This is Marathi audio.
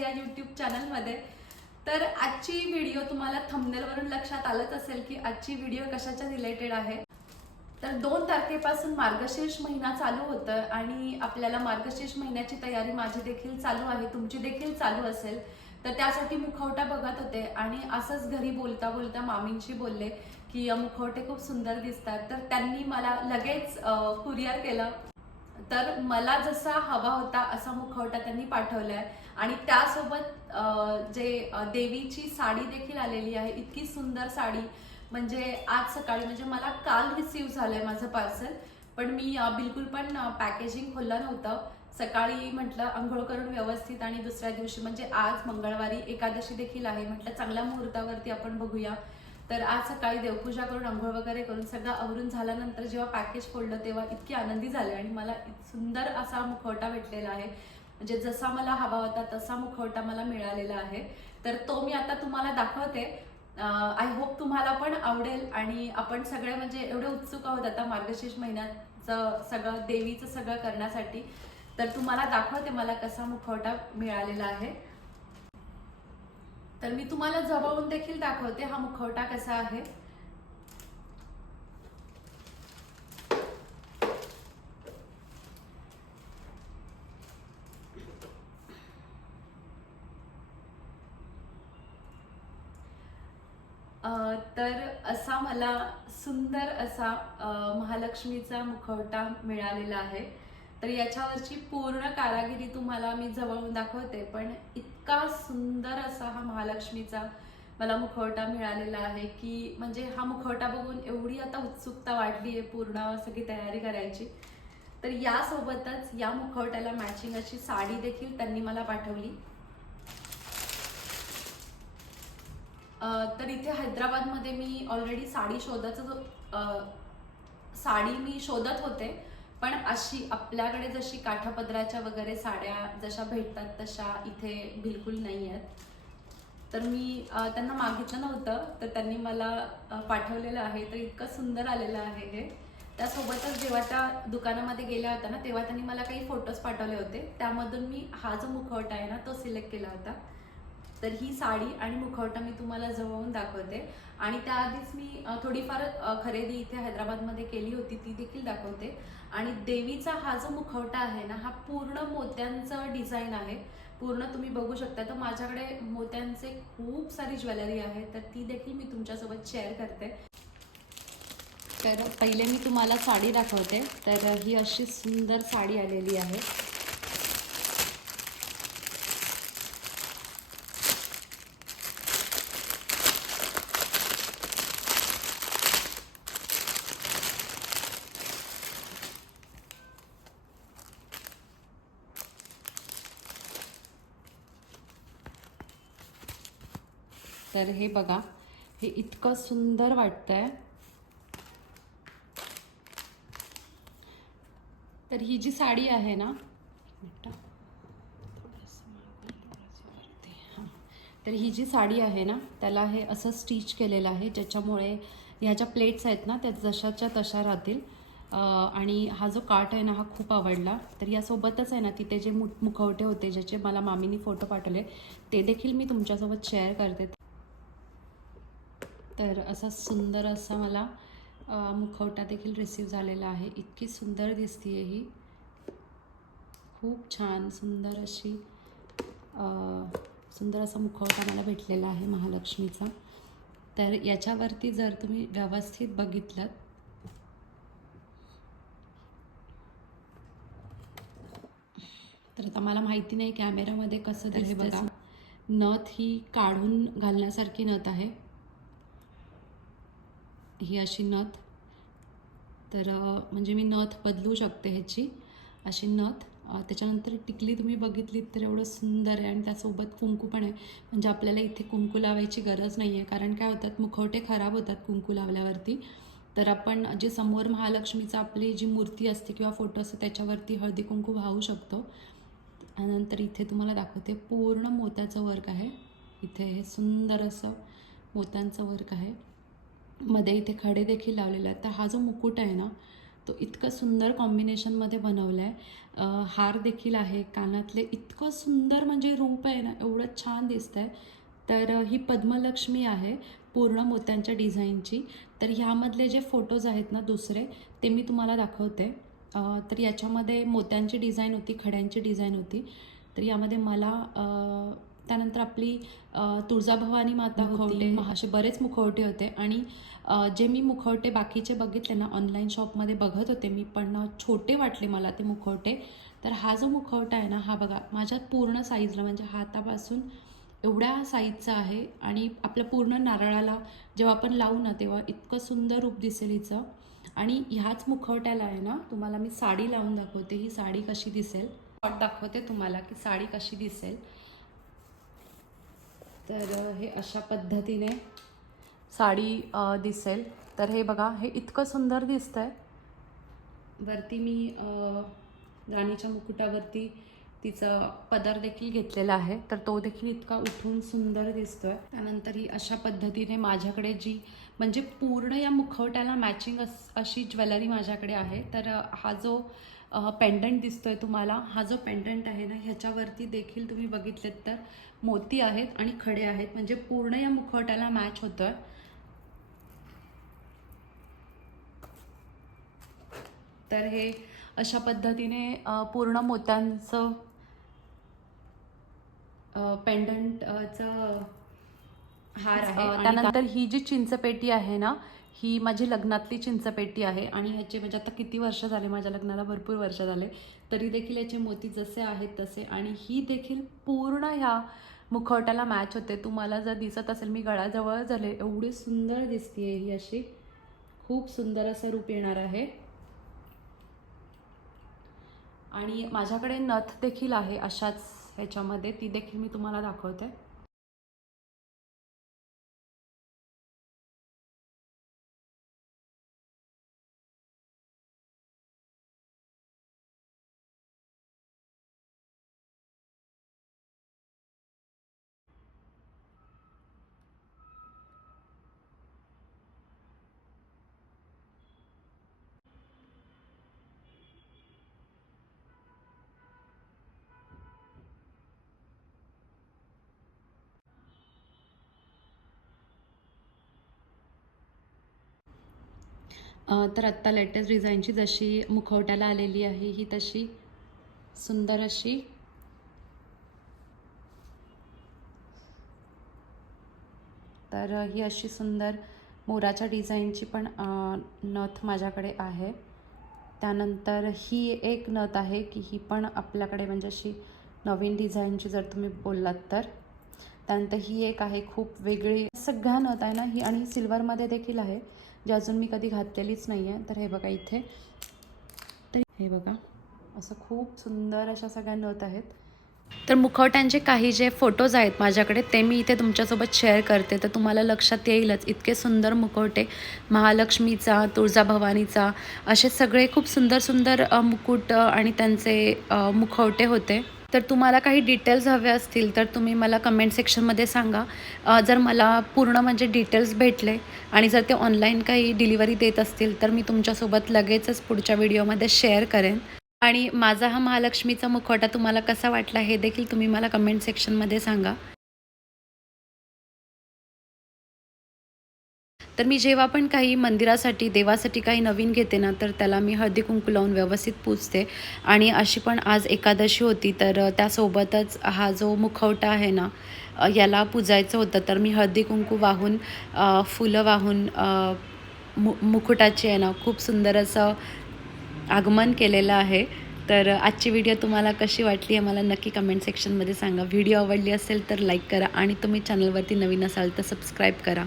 या यूट्यूब चॅनलमध्ये तर आजची व्हिडिओ तुम्हाला थंबनेलवरून लक्षात आलंच असेल की आजची व्हिडिओ कशाच्या रिलेटेड आहे. तर दोन तारखेपासून मार्गशीर्ष महिना चालू होतं आणि आपल्याला मार्गशीर्ष महिन्याची तयारी माझी देखील चालू आहे तुमची देखील चालू असेल. तर त्यासाठी मुखवटा बघत होते आणि असंच घरी बोलता बोलता मामींशी बोलले की मुखवटे खूप सुंदर दिसतात. तर त्यांनी मला लगेच कुरिअर केलं. तर मला जसा हवा होता असा मुखवटा त्यांनी पाठवलाय. आणि त्यासोबत जे देवीची साडी देखील आलेली आहे इतकी सुंदर साडी. म्हणजे आज सकाळी म्हणजे मला काल रिसीव्ह झालंय माझं पार्सल पण मी बिलकुल पण पॅकेजिंग खोललं नव्हतं. सकाळी म्हटलं आंघोळ करून व्यवस्थित आणि दुसऱ्या दिवशी म्हणजे आज मंगळवारी एकादशी देखील आहे. म्हटलं चांगल्या मुहूर्तावरती आपण बघूया. तर आज सकाळी देवपूजा करून आंघोळ वगैरे करून सगळं आवरून झाल्यानंतर जेव्हा पॅकेज फोडलं तेव्हा इतकी आनंदी झाले आणि मला इत- सुंदर असा मुखवटा भेटलेला आहे. म्हणजे जसा मला हवा होता तसा मुखवटा मला मिळालेला आहे. तर तो मी आता तुम्हाला दाखवते. आय होप तुम्हाला पण आवडेल आणि आपण सगळे म्हणजे एवढे उत्सुक आहोत आता मार्गशीर्ष महिन्याचं सगळं देवीचं सगळं करण्यासाठी. तर तुम्हाला दाखवते मला कसा मुखवटा मिळालेला आहे. तर मी तुम्हाला जवळून देखील दाखवते हा मुखवटा कसा आहे. तर असा मला सुंदर असा महालक्ष्मीचा मुखवटा मिळालेला आहे. तर याच्यावरची पूर्ण कारागिरी तुम्हाला मी जवळून दाखवते पण इतका सुंदर असा हा महालक्ष्मीचा मला मुखवटा मिळालेला आहे की म्हणजे हा मुखवटा बघून एवढी आता उत्सुकता वाढली आहे पूर्ण सगळी तयारी करायची. तर यासोबतच या मुखवट्याला मॅचिंग अशी साडी देखील त्यांनी मला पाठवली. तर इथे हैदराबादमध्ये मी ऑलरेडी साडी शोधत जो साडी मी शोधत होते पण अशी आपल्याकडे जशी काठापदराच्या वगैरे साड्या जशा भेटतात तशा इथे बिलकुल नाही आहेत. तर मी त्यांना मागितलं नव्हतं तर त्यांनी मला पाठवलेलं आहे. तर इतकं सुंदर आलेलं आहे हे. त्यासोबतच जेव्हा त्या दुकानामध्ये गेल्या होत्या ना तेव्हा त्यांनी मला काही फोटोज पाठवले होते. त्यामधून मी हा जो मुखवटा आहे ना तो सिलेक्ट केला होता. तर ही साडी आणि मुखवटा मी तुम्हाला जवळून दाखवते. आणि त्याआधीच मी थोडीफार खरेदी इथे हैदराबादमध्ये केली होती ती देखील दाखवते. आणि देवीचा हा जो मुखवटा आहे ना हा पूर्ण मोत्यांचं डिझाईन आहे. पूर्ण तुम्ही बघू शकता. तर माझ्याकडे मोत्यांचे खूप सारी ज्वेलरी आहे तर ती देखील मी तुमच्यासोबत शेअर करते. तर पहिले मी तुम्हाला साडी दाखवते. तर ही अशी सुंदर साडी आलेली आहे. तर हे बघा हे इतकं सुंदर वाटतंय. तर ही जी साडी आहे ना तर ही जी साडी आहे ना त्याला हे असं स्टिच केलेलं आहे ज्याच्यामुळे ह्या ज्या प्लेट्स आहेत ना त्या जशाच्या तशा राहतील. आणि हा जो काट आहे ना हा खूप आवडला. तर यासोबतच आहे ना तिथे जे मु मुखवटे होते ज्याचे मला मामीनी फोटो पाठवले ते देखील मी तुमच्यासोबत शेअर करते. तर असा सुंदर असा मला मुखवटा देखील रिसीव झालेला आहे. इतकी सुंदर दिसते ही. खूप छान सुंदर अशी सुंदर असा मुखवटा मला भेटलेला आहे महालक्ष्मीचा. तर याच्यावरती जर तुम्ही व्यवस्थित बघितलं तर आता मला माहिती नाही कॅमेरामध्ये कसं दिसतं नथ ही काढून घालण्यासारखी नथ आहे. ही अशी नथ. तर म्हणजे मी नथ बदलू शकते ह्याची. अशी नथ. त्याच्यानंतर टिकली तुम्ही बघितलीत तर एवढं सुंदर आहे आणि त्यासोबत कुंकू पण आहे. म्हणजे आपल्याला इथे कुंकू लावायची गरज नाही आहे कारण काय होतात मुखवटे खराब होतात कुंकू लावल्यावरती. तर आपण जे समोर महालक्ष्मीचं आपली जी मूर्ती असते किंवा फोटो असते त्याच्यावरती हळदी कुंकू वाहू शकतो. आणि नंतर इथे तुम्हाला दाखवते पूर्ण मोत्याचं वर्क आहे. इथे हे सुंदर असं मोत्यांचं वर्क आहे. मध्ये इथे खडे देखील लावलेले आहेत. तर हा जो मुकुट आहे ना तो इतकं सुंदर कॉम्बिनेशनमध्ये बनवला आहे हार देखील आहे. कानातले इतकं सुंदर म्हणजे रूप आहे ना एवढं छान दिसतं आहे तर ही पद्मलक्ष्मी आहे पूर्ण मोत्यांच्या डिझाईनची. तर ह्यामधले जे फोटोज आहेत ना दुसरे ते मी तुम्हाला दाखवते. तर याच्यामध्ये मोत्यांची डिझाईन होती खड्यांची डिझाईन होती. तर यामध्ये मला त्यानंतर आपली तुळजाभवानी माता होती असे बरेच मुखवटे होते. आणि जे मी मुखवटे बाकीचे बघितले ना ऑनलाईन शॉपमध्ये बघत होते मी पण छोटे वाटले मला ते मुखवटे. तर हा जो मुखवटा आहे ना हा बघा माझ्या पूर्ण साईजला म्हणजे हातापासून एवढ्या साईजचा आहे. आणि आपल्या पूर्ण नारळाला जेव्हा आपण लावू ना तेव्हा इतकं सुंदर रूप दिसेल हिचं. आणि ह्याच मुखवट्याला आहे ना तुम्हाला मी साडी लावून दाखवते. ही साडी कशी दिसेल? दाखवते तुम्हाला की साडी कशी दिसेल. तर हे अशा पद्धतीने साडी दिसेल. तर हे बघा हे इतकं सुंदर दिसतंय. वरती मी राणीच्या मुकुटावरती तिचा पदर देखील घेतलेला आहे. तर तो देखील इतका उठून सुंदर दिसतोय. त्यानंतर ही अशा पद्धतीने माझ्याकडे जी म्हणजे पूर्ण या मुखवट्याला मॅचिंग अस अशी ज्वेलरी माझ्याकडे आहे. तर हा जो पेंडंट दिसतोय तुम्हाला. हा जो पेंडंट आहे ना ह्याच्यावरती देखील तुम्ही बघितलेत तर मोती आहेत आणि खडे आहेत. म्हणजे पूर्ण या मुखवट्याला मॅच होतोय. तर हे अशा पद्धतीने पूर्ण मोत्यांचं पेंडंटचं हार आहे. त्यानंतर ही जी चिंचपेटी आहे ना ही माझी लग्नातली चिंचपेटी आहे आणि ह्याचे म्हणजे आता किती वर्ष झाले माझ्या लग्नाला भरपूर वर्ष झाले तरी देखील याचे मोती जसे आहेत तसे आणि ही देखील पूर्ण ह्या मुखवट्याला मॅच होते. तुम्हाला जर दिसत असेल मी गळाजवळ झाले एवढी सुंदर दिसतीये ही अशी. खूप सुंदर असं रूप येणार आहे. आणि माझ्याकडे नथ देखील आहे अशाच ह्याच्यामध्ये ती देखील मी तुम्हाला दाखवते. तर आत्ता लेटेस्ट डिझाईनची जशी मुखवट्याला आलेली आहे ही तशी सुंदर अशी तर ही अशी सुंदर मोराच्या डिझाईनची पण नथ माझ्याकडे आहे. त्यानंतर ही एक नथ आहे की ही पण आपल्याकडे म्हणजे अशी नवीन डिझाईनची जर तुम्ही बोललात तर. त्यानंतर ही एक आहे खूप वेगळी. सगळ्या नथ आहे ना ही आणि सिल्वरमध्ये देखील आहे. जे अजून मी कधी घातलेलीच नाही आहे तर हे बघा इथे. तर हे बघा. असं खूप सुंदर अशा सगळ्या नथ आहेत. तर मुखवट्यांचे काही जे फोटोज आहेत माझ्याकडे ते मी इथे तुमच्यासोबत शेअर करते. तर तुम्हाला लक्षात येईलच इतके सुंदर मुखवटे. महालक्ष्मीचा तुळजाभवानीचा असे सगळे खूप सुंदर सुंदर मुकुट आणि त्यांचे मुखवटे होते. तर तुम्हाला काही डिटेल्स हवे असतील तर तुम्ही मला कमेंट सेक्शनमध्ये सांगा. जर मला पूर्ण म्हणजे डिटेल्स भेटले आणि जर ते ऑनलाईन काही डिलिव्हरी देत असतील तर मी तुमच्यासोबत लगेचच पुढच्या व्हिडिओमध्ये शेअर करेन. आणि माझा हा महालक्ष्मीचा मुखवटा तुम्हाला कसा वाटला हे देखील तुम्ही मला कमेंट सेक्शनमध्ये सांगा. तर मी जेव्हा पण काही मंदिरासाठी देवासाठी काही नवीन घेते ना तर त्याला मी हळदी कुंकू लावून व्यवस्थित पूजते. आणि अशी पण आज एकादशी होती तर त्यासोबतच हा जो मुखवटा आहे ना याला पूजायचं होतं. तर मी हळदी कुंकू वाहून फुलं वाहून मु मुकुटाची आहे ना खूप सुंदर असं आगमन केलेलं आहे. तर आजची व्हिडिओ तुम्हाला कशी वाटली आहे मला नक्की कमेंट सेक्शनमध्ये सांगा. व्हिडिओ आवडली असेल तर लाईक करा आणि तुम्ही चॅनलवरती नवीन असाल तर सबस्क्राईब करा.